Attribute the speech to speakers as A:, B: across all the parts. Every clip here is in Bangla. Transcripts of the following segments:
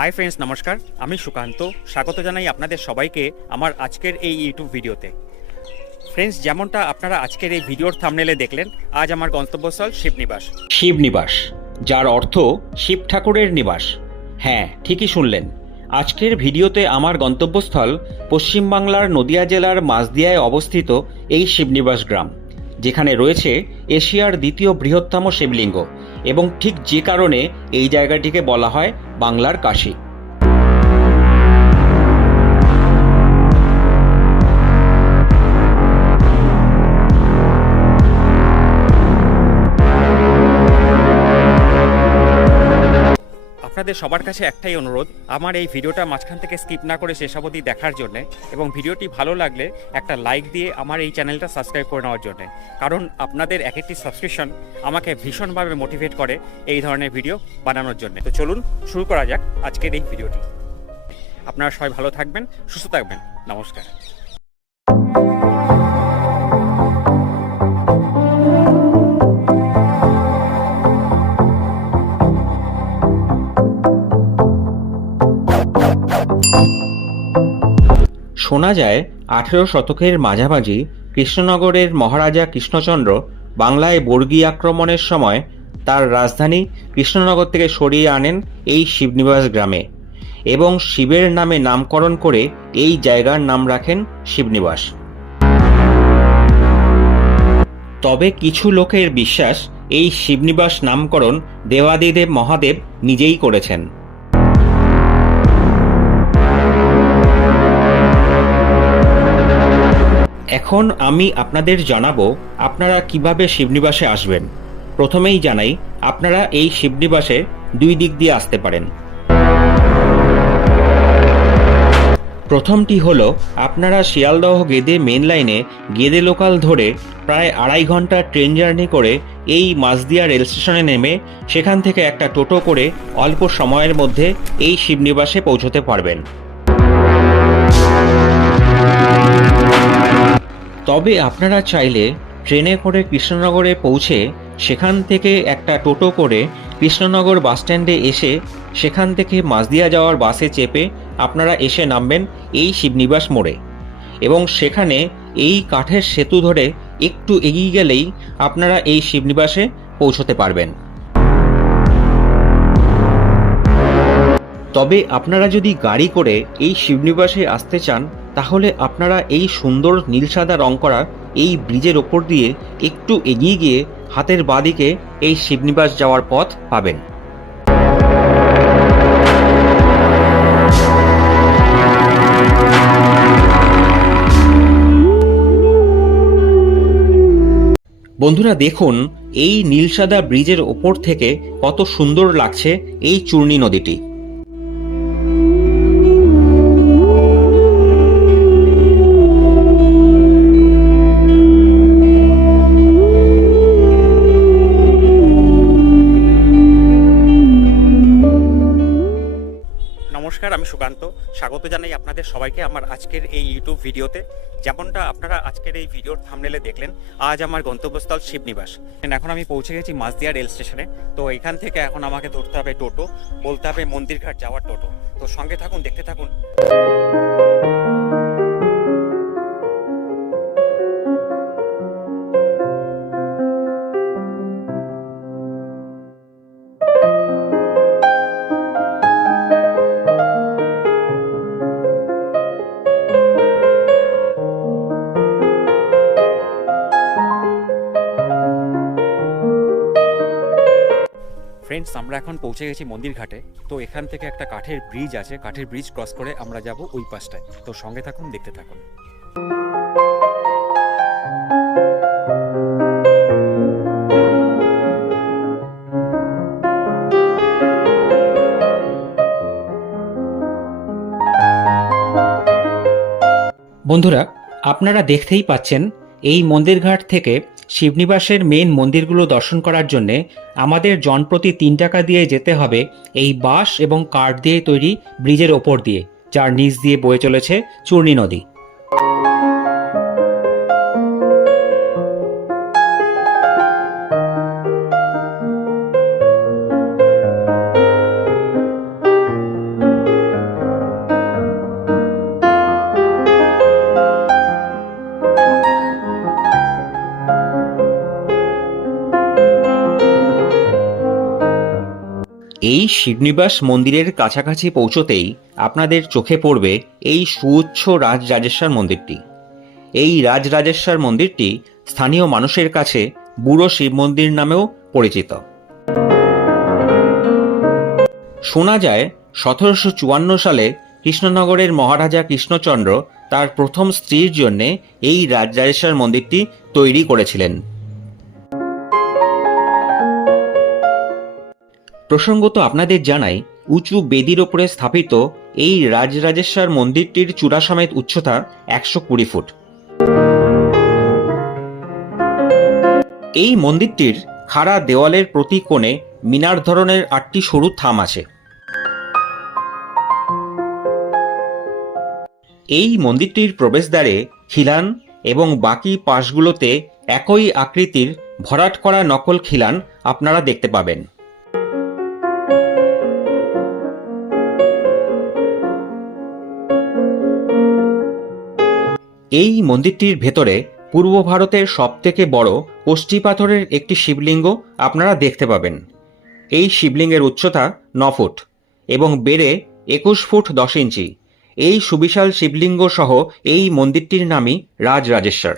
A: হাই ফ্রেন্ডস নমস্কার। আমি সুকান্ত। স্বাগত জানাই আপনাদের সবাইকে আমার আজকের এই ইউটিউব ভিডিওতে। ফ্রেন্ডস যেমনটা আপনারা আজকের এই ভিডিওর থামনেলে দেখলেন, আজ আমার গন্তব্যস্থল শিবনিবাস। শিবনিবাস, যার অর্থ শিব ঠাকুরের নিবাস। হ্যাঁ ঠিকই শুনলেন। আজকের ভিডিওতে আমার গন্তব্যস্থল পশ্চিমবাংলার নদিয়া জেলার মাঝদিয়ায় অবস্থিত এই শিবনিবাস গ্রাম, যেখানে রয়েছে এশিয়ার দ্বিতীয় বৃহত্তম শিবলিঙ্গ। এবং ঠিক যে কারণে এই জায়গাটিকে বলা হয় বাংলার কাশী। আপনাদের সবার কাছে একটাই অনুরোধ, আমার এই ভিডিওটা মাঝখান থেকে স্কিপ না করে শেষ অবধি দেখার জন্যে এবং ভিডিওটি ভালো লাগলে একটা লাইক দিয়ে আমার এই চ্যানেলটা সাবস্ক্রাইব করে নেওয়ার জন্যে। কারণ আপনাদের এক একটি সাবস্ক্রিপশন আমাকে ভীষণভাবে মোটিভেট করে এই ধরনের ভিডিও বানানোর জন্য। তো চলুন শুরু করা যাক আজকের এই ভিডিওটি। আপনারা সবাই ভালো থাকবেন, সুস্থ থাকবেন। নমস্কার। শোনা যায়, আঠেরো শতকের মাঝামাঝি কৃষ্ণনগরের মহারাজা কৃষ্ণচন্দ্র বাংলায় বর্গী আক্রমণের সময় তার রাজধানী কৃষ্ণনগর থেকে সরিয়ে আনেন এই শিবনিবাস গ্রামে এবং শিবের নামে নামকরণ করে এই জায়গার নাম রাখেন শিবনিবাস। তবে কিছু লোকের বিশ্বাস এই শিবনিবাস নামকরণ দেবাদিদেব মহাদেব নিজেই করেছেন। এখন আমি আপনাদের জানাব আপনারা কীভাবে শিবনিবাসে আসবেন। প্রথমেই জানাই, আপনারা এই শিবনিবাসে দুই দিক দিয়ে আসতে পারেন। প্রথমটি হলো, আপনারা শিয়ালদহ গেদে মেন লাইনে গেদে লোকাল ধরে প্রায় আড়াই ঘণ্টা ট্রেন জার্নি করে এই মাঝদিয়া রেল স্টেশনে নেমে সেখান থেকে একটা টোটো করে অল্প সময়ের মধ্যে এই শিবনিবাসে পৌঁছতে পারবেন। তবে আপনারা চাইলে ট্রেনে করে কৃষ্ণনগরে পৌঁছে সেখান থেকে একটা টোটো করে কৃষ্ণনগর বাসস্ট্যান্ডে এসে সেখান থেকে মাঝদিয়া যাওয়ার বাসে চেপে আপনারা এসে নামবেন এই শিবনিবাস মোড়ে। এবং সেখানে এই কাঠের সেতু ধরে একটু এগিয়ে গেলেই আপনারা এই শিবনিবাসে পৌঁছতে পারবেন। তবে আপনারা যদি গাড়ি করে এই শিবনিবাসে আসতে চান তাহলে আপনারা এই সুন্দর নীল সাদা রং করা এই ব্রিজের ওপর দিয়ে একটু এগিয়ে গিয়ে হাতের বাঁদিকে এই শিবনিবাস যাওয়ার পথ পাবেন। বন্ধুরা দেখুন, এই নীলসাদা ব্রিজের ওপর থেকে কত সুন্দর লাগছে এই চূর্ণী নদীটি। আমি সুকান্ত। স্বাগত জানাই আপনাদের সবাইকে আমার আজকের এই ইউটিউব ভিডিওতে। যেমনটা আপনারা আজকের এই ভিডিওর থামনেলে দেখলেন, আজ আমার গন্তব্যস্থল শিবনিবাস। এখন আমি পৌঁছে গেছি মাঝদিয়া রেল স্টেশনে। তো এখান থেকে এখন আমাকে ধরতে হবে টোটো, বলতে হবে মন্দিরঘাট যাওয়ার টোটো। তো সঙ্গে থাকুন, দেখতে থাকুন। ফ্রেন্ডস আমরা এখন পৌঁছে গেছি মন্দির ঘাটে। তো এখান থেকে একটা কাঠের ব্রিজ আছে। কাঠের ব্রিজ ক্রস করে আমরা যাব ওই পাশটায়। তো সঙ্গে থাকুন, দেখতে থাকুন। বন্ধুরা, আপনারা দেখতেই পাচ্ছেন, এই মন্দিরঘাট থেকে শিবনিবাসের মেন মন্দিরগুলো দর্শন করার জন্যে আমাদের জনপ্রতি তিন টাকা দিয়ে যেতে হবে এই বাঁশ এবং কাঠ দিয়ে তৈরি ব্রিজের ওপর দিয়ে, যার নিচ দিয়ে বয়ে চলেছে চূর্ণী নদী। শিবনিবাস মন্দিরের কাছাকাছি পৌঁছতেই আপনাদের চোখে পড়বে এই সুউচ্চ রাজরাজেশ্বর মন্দিরটি। এই রাজরাজেশ্বর মন্দিরটি স্থানীয় মানুষের কাছে বুড়ো শিব মন্দির নামেও পরিচিত। শোনা যায়, সতেরোশো চুয়ান্ন সালে কৃষ্ণনগরের মহারাজা কৃষ্ণচন্দ্র তার প্রথম স্ত্রীর জন্যে এই রাজরাজেশ্বর মন্দিরটি তৈরি করেছিলেন। প্রসঙ্গত আপনাদের জানাই, উঁচু বেদির ওপরে স্থাপিত এই রাজরাজেশ্বর মন্দিরটির চূড়া সমেত উচ্চতা একশো কুড়ি ফুট। এই মন্দিরটির খাড়া দেওয়ালের প্রতি কোণে মিনার ধরনের আটটি সরু থাম আছে। এই মন্দিরটির প্রবেশদ্বারে খিলান এবং বাকি পাশগুলোতে একই আকৃতির ভরাট করা নকল খিলান আপনারা দেখতে পাবেন। এই মন্দিরটির ভেতরে পূর্ব ভারতের সবথেকে বড় কষ্টি পাথরের একটি শিবলিঙ্গ আপনারা দেখতে পাবেন। এই শিবলিঙ্গের উচ্চতা ন ফুট এবং বেড়ে একুশ ফুট দশ ইঞ্চি। এই সুবিশাল শিবলিঙ্গ সহ এই মন্দিরটির নামই রাজরাজেশ্বর।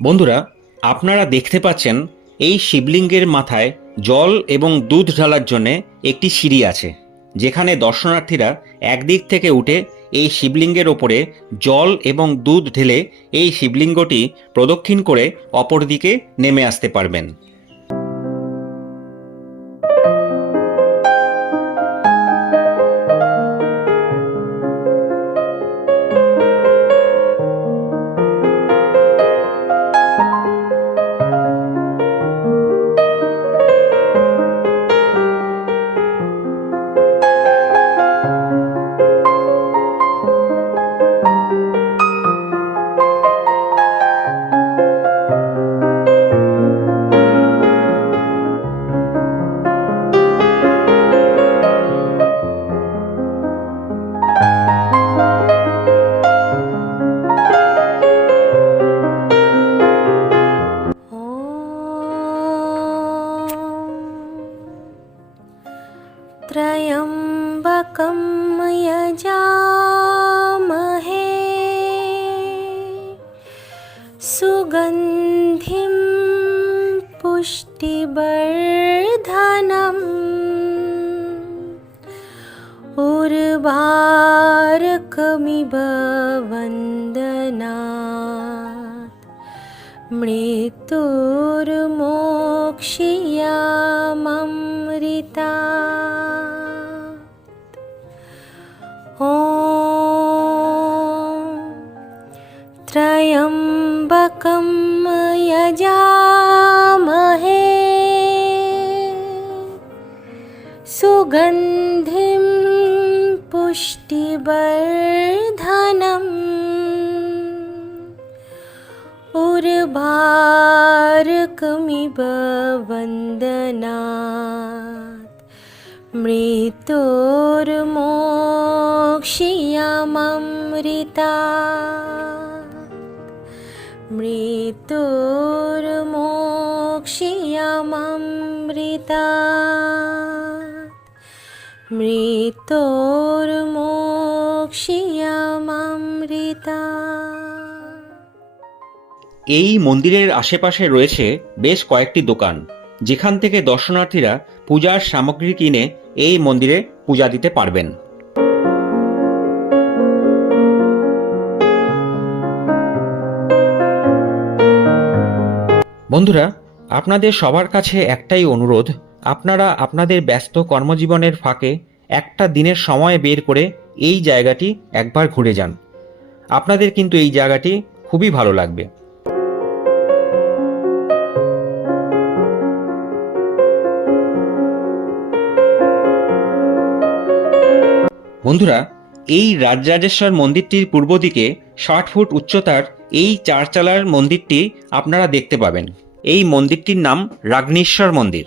A: বন্ধুরা, আপনারা দেখতে পাচ্ছেন এই শিবলিঙ্গের মাথায় জল এবং দুধ ঢালার জন্য একটি সিঁড়ি আছে। যেখানে দর্শনার্থীরা একদিক থেকে উঠে এই শিবলিঙ্গের ওপরে জল এবং দুধ ঢেলে এই শিবলিঙ্গটি প্রদক্ষিণ করে অপরদিকে নেমে আসতে পারবেন।
B: भवन्दना मृत्युर् मोक्षी वर्धनम् उर्भारकमिव वन्दनात्। मोक्षीयामृता मृतो मृतो
A: এই মন্দিরের আশেপাশে রয়েছে বেশ কয়েকটি দোকান, যেখান থেকে দর্শনার্থীরা পূজার সামগ্রী কিনে এই মন্দিরে পূজা দিতে পারবেন। বন্ধুরা, আপনাদের সবার কাছে একটাই অনুরোধ, আপনারা আপনাদের ব্যস্ত কর্মজীবনের ফাঁকে একটা দিনের সময় বের করে এই জায়গাটি একবার ঘুরে যান। আপনাদের কিন্তু এই জায়গাটি খুবই ভালো লাগবে। বন্ধুরা, এই রাজরাজেশ্বর মন্দিরটির পূর্ব দিকে ষাট ফুট উচ্চতার এই চারচালার মন্দিরটি আপনারা দেখতে পাবেন। এই মন্দিরটির নাম রাগ্নেশ্বর মন্দির।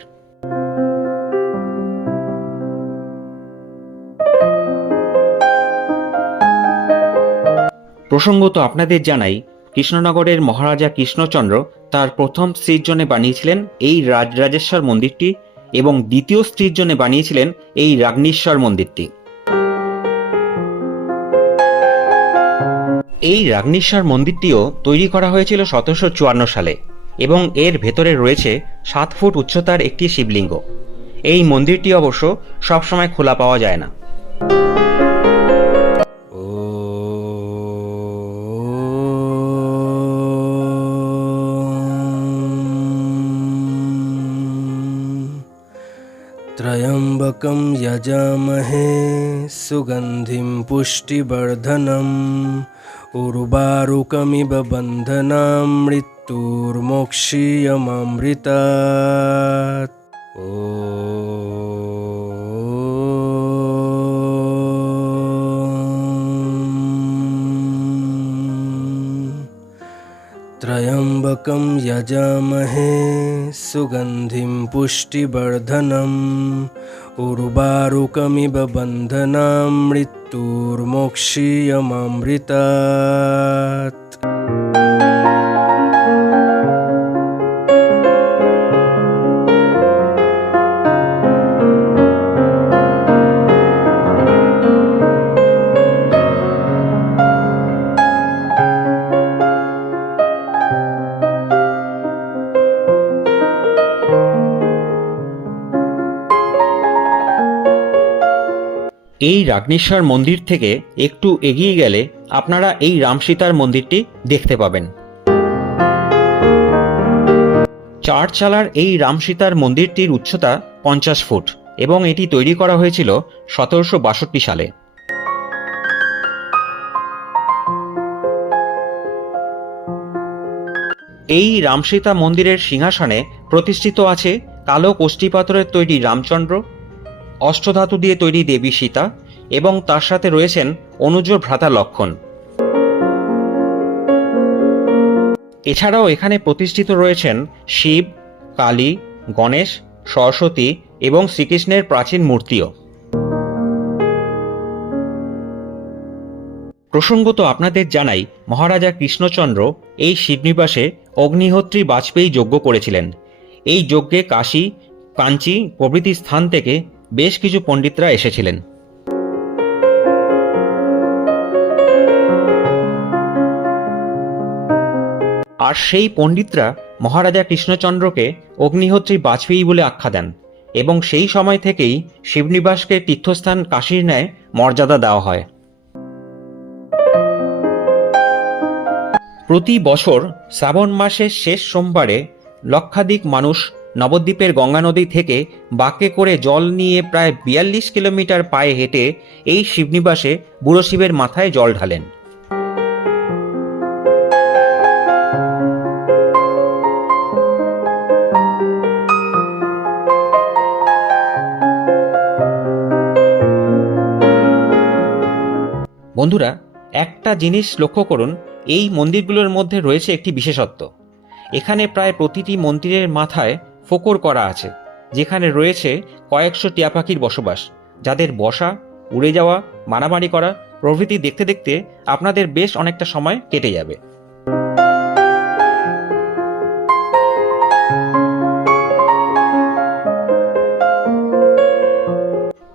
A: প্রসঙ্গত আপনাদের জানাই, কৃষ্ণনগরের মহারাজা কৃষ্ণচন্দ্র তার প্রথম স্ত্রীর জন্য বানিয়েছিলেন এই রাজরাজেশ্বর মন্দিরটি এবং দ্বিতীয় স্ত্রীর জন্য বানিয়েছিলেন এই রাগ্নীশ্বর মন্দিরটি। এই রাগ্নীশ্বর মন্দিরটিও তৈরি করা হয়েছিল সতেরোশো চুয়ান্ন সালে এবং এর ভেতরে রয়েছে সাত ফুট উচ্চতার একটি শিবলিঙ্গ। এই মন্দিরটি অবশ্য সবসময় খোলা পাওয়া যায় না।
C: त्र्यम्बकं यजामहे सुगन्धिं पुष्टिवर्धनम्। उर्वारुकमिव बन्धनां मृत्युर्मोक्षीयमामृतात्। ॐ त्र्यम्बकं यजामहे सुगन्धिं पुष्टिवर्धनम् उर्वारुकमिव बन्धनां मृत्युर्मोक्षीयमामृतात्
A: এই রাগ্নেশ্বর মন্দির থেকে একটু এগিয়ে গেলে আপনারা এই রামসীতার মন্দিরটি দেখতে পাবেন। চার চালার এই রামসীতার মন্দিরটির উচ্চতা পঞ্চাশ ফুট এবং এটি তৈরি করা হয়েছিল সতেরোশো বাষট্টি সালে। এই রামসীতা মন্দিরের সিংহাসনে প্রতিষ্ঠিত আছে কালো কোষ্ঠী পাথরের তৈরি রামচন্দ্র অষ্টধাতু দিয়ে তৈরি দেবী সীতা এবং তার সাথে রয়েছেন অনুজ ভ্রাতা লক্ষণ। এছাড়াও এখানে প্রতিষ্ঠিত রয়েছেন শিব, কালী, গণেশ, সরস্বতী এবং শ্রীকৃষ্ণের প্রাচীন মূর্তিও। প্রসঙ্গত আপনাদের জানাই, মহারাজা কৃষ্ণচন্দ্র এই শিবনিবাসে অগ্নিহোত্রী বাজপেয়ী যজ্ঞ করেছিলেন। এই যজ্ঞে কাশী, কাঞ্চি প্রভৃতি স্থান থেকে বেশ কিছু পণ্ডিতরা এসেছিলেন। আর সেই পণ্ডিতরা মহারাজা কৃষ্ণচন্দ্রকে অগ্নিহোত্রী বাজপেয়ী বলে আখ্যা দেন এবং সেই সময় থেকেই শিবনিবাসকে তীর্থস্থান কাশীর ন্যায় মর্যাদা দেওয়া হয়। প্রতি বছর শ্রাবণ মাসের শেষ সোমবারে লক্ষাধিক মানুষ নবদ্বীপের গঙ্গা নদী থেকে বাঁকে করে জল নিয়ে প্রায় বিয়াল্লিশ কিলোমিটার পায়ে হেঁটে এই শিবনিবাসে বুড়ো শিবের মাথায় জল ঢালেন। বন্ধুরা, একটা জিনিস লক্ষ্য করুন, এই মন্দিরগুলোর মধ্যে রয়েছে একটি বিশেষত্ব। এখানে প্রায় প্রতিটি মন্দিরের মাথায় ফোকর করা আছে, যেখানে রয়েছে কয়েকশো টিয়া পাখির বসবাস, যাদের বসা, উড়ে যাওয়া, মারামারি করা প্রভৃতি দেখতে দেখতে আপনাদের বেশ অনেকটা সময় কেটে যাবে।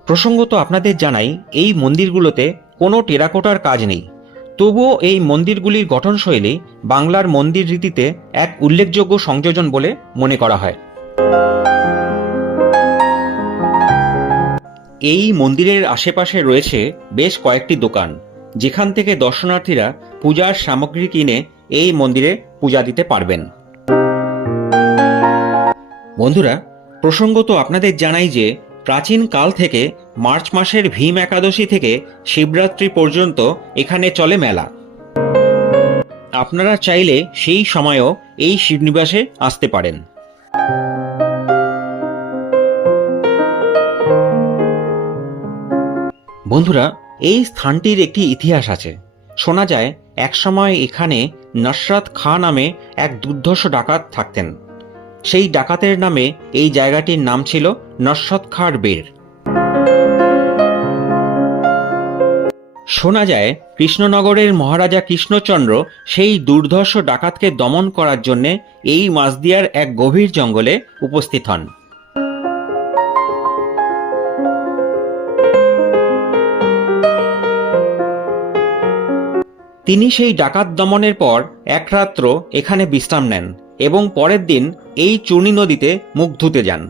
A: প্রসঙ্গত আপনাদের জানাই, এই মন্দিরগুলোতে কোনো টেরাকোটার কাজ নেই। তবুও এই মন্দিরগুলির গঠনশৈলী বাংলার মন্দির রীতিতে এক উল্লেখযোগ্য সংযোজন বলে মনে করা হয়। এই মন্দিরের আশেপাশে রয়েছে বেশ কয়েকটি দোকান, যেখান থেকে দর্শনার্থীরা পূজার সামগ্রী কিনে এই মন্দিরে পূজা দিতে পারবেন। বন্ধুরা, প্রসঙ্গত আপনাদের জানাই যে প্রাচীন কাল থেকে মার্চ মাসের ভীম একাদশী থেকে শিবরাত্রি পর্যন্ত এখানে চলে মেলা। আপনারা চাইলে সেই সময়ও এই শিবনিবাসে আসতে পারেন। বন্ধুরা, এই স্থানটির একটি ইতিহাস আছে। শোনা যায়, একসময় এখানে নসরাত খাঁ নামে এক দুর্ধর্ষ ডাকাত থাকতেন। সেই ডাকাতের নামে এই জায়গাটির নাম ছিল নসরত খাঁর বের শোনা যায়, কৃষ্ণনগরের মহারাজা কৃষ্ণচন্দ্র সেই দুর্ধর্ষ ডাকাতকে দমন করার জন্যে এই মাসদিয়ার এক গভীর জঙ্গলে উপস্থিত হন। তিনি সেই ডাকাত দমনের পর এক রাত্র এখানে বিশ্রাম নেন এবং পরের দিন এই চূর্ণী নদীতে মুখ ধুতে যান।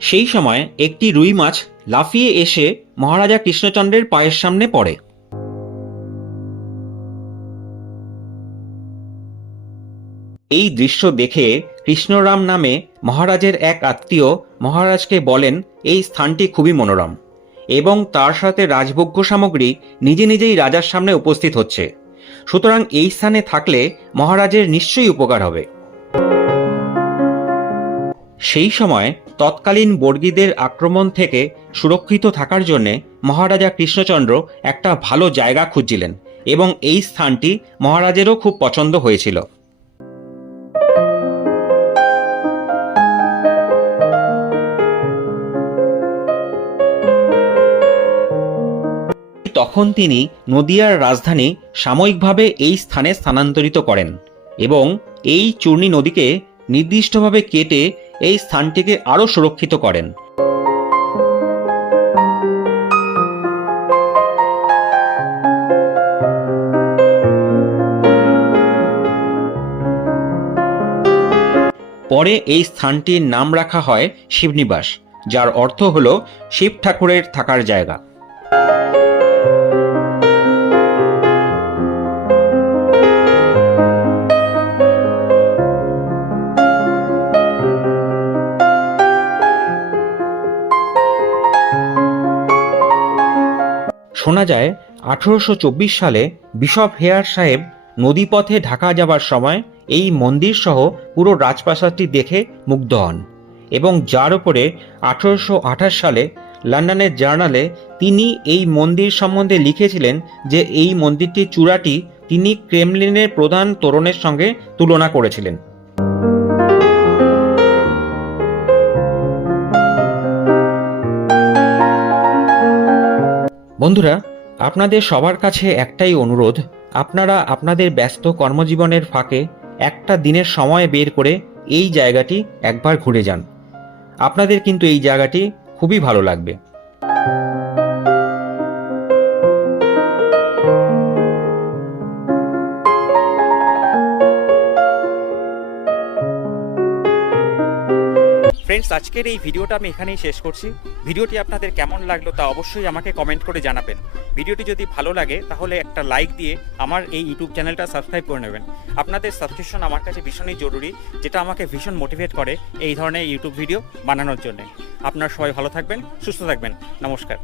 A: সেই সময় একটি রুই মাছ লাফিয়ে এসে মহারাজা কৃষ্ণচন্দ্রের পায়ের সামনে পড়ে। এই দৃশ্য দেখে কৃষ্ণরাম নামে মহারাজের এক আত্মীয় মহারাজকে বলেন, এই স্থানটি খুবই মনোরম। এবং তার সাথে রাজভোগ্য সামগ্রী নিজে নিজেই রাজার সামনে উপস্থিত হচ্ছে। সুতরাং এই স্থানে থাকলে মহারাজের নিশ্চয়ই উপকার হবে। সেই সময় তৎকালীন বর্গীদের আক্রমণ থেকে সুরক্ষিত থাকার জন্যে মহারাজা কৃষ্ণচন্দ্র একটা ভালো জায়গা খুঁজছিলেন এবং এই স্থানটি মহারাজেরও খুব পছন্দ হয়েছিল। তখন তিনি নদিয়ার রাজধানী সাময়িকভাবে এই স্থানে স্থানান্তরিত করেন এবং এই চূর্ণী নদীকে নির্দিষ্টভাবে কেটে এই স্থানটিকে আরও সুরক্ষিত করেন। পরে এই স্থানটির নাম রাখা হয় শিবনিবাস, যার অর্থ হল শিব ঠাকুরের থাকার জায়গা। শোনা যায়, আঠারোশো সালে বিশপ হেয়ার সাহেব নদীপথে ঢাকা যাবার সময় এই মন্দির সহ পুরো রাজপ্রাসাদটি দেখে মুগ্ধ হন এবং যার উপরে আঠারোশো সালে লন্ডনের জার্নালে তিনি এই মন্দির সম্বন্ধে লিখেছিলেন যে এই মন্দিরটির চূড়াটি তিনি ক্রেমলিনের প্রধান তোরণের সঙ্গে তুলনা করেছিলেন। বন্ধুরা, আপনাদের সবার কাছে একটাই অনুরোধ, আপনারা আপনাদের ব্যস্ত কর্মজীবনের ফাঁকে একটা দিনের সময় বের করে এই জায়গাটি একবার ঘুরে যান। আপনাদের কিন্তু এই জায়গাটি খুবই ভালো লাগবে। ফ্রেন্ডস আজকের এই ভিডিওটা আমি এখানেই শেষ করছি। ভিডিওটি আপনাদের কেমন লাগল তা অবশ্যই আমাকে কমেন্ট করে জানাবেন। ভিডিওটি যদি ভালো লাগে, তাহলে একটা লাইক দিয়ে আমার এই ইউটিউব চ্যানেলটা সাবস্ক্রাইব করে নেবেন। আপনাদের সাবস্ক্রিপশন আমার কাছে ভীষণই জরুরি, যেটা আমাকে ভীষণ মোটিভেট করে এই ধরনের ইউটিউব ভিডিও বানানোর জন্য। আপনার সবাই ভালো থাকবেন, সুস্থ থাকবেন। নমস্কার।